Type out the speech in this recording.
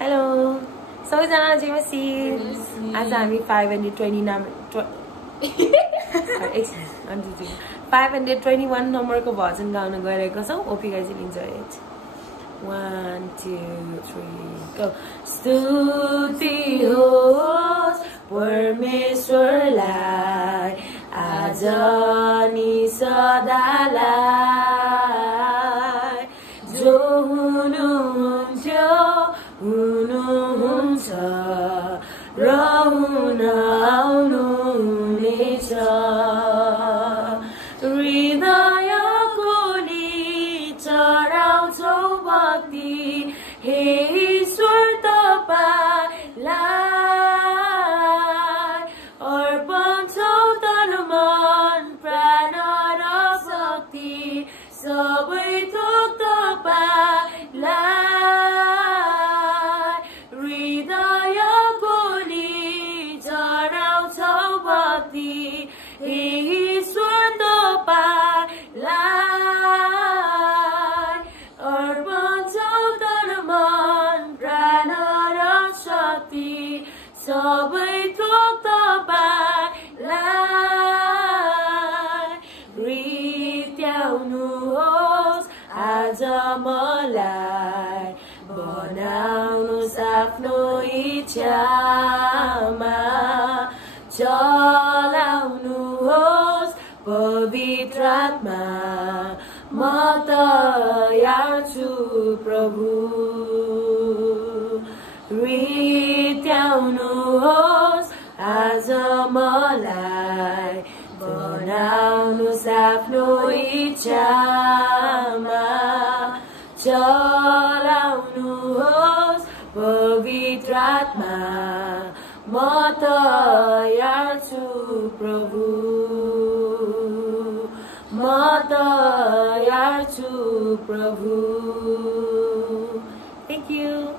Hello. So jana Jimmy आज हामी 521 नम्बरको भजन गाउन गइरहेको छौं. Hope you guys will enjoy it. 1 2 3 go. स्तुति होस् परमेश्वरलाई आज नि सदालाई जो हुनुहुन्छ हुनुहुन्छ र हुन आउनुहुनेछ हृदयको नि चढाउँछौ भक्ति हे ईश्वर तपाईलाई अर्पन्छौ तन मन प्राण र शक्ति सबै थोक तपाईलाई हृदयको नि चढाउँछौ भक्ति हे ईश्वर तपाईलाई अर्पन्छौ तन मन प्राण र शक्ति सबै थोक तपाईलाई रित्याउनुहोस् आज मलाई बनाउनुहोस् आफ्नो इच्छामा चलाउनुहोस् पवित्र आत्मा म तयार छु प्रभु रित्याउनुहोस् आज मलाई बनाउनुहोस् आफ्नो इच्छामा चलाउनुहोस् पवित्र आत्मा म तयार छु प्रभु म तयार छु प्रभु. Thank you.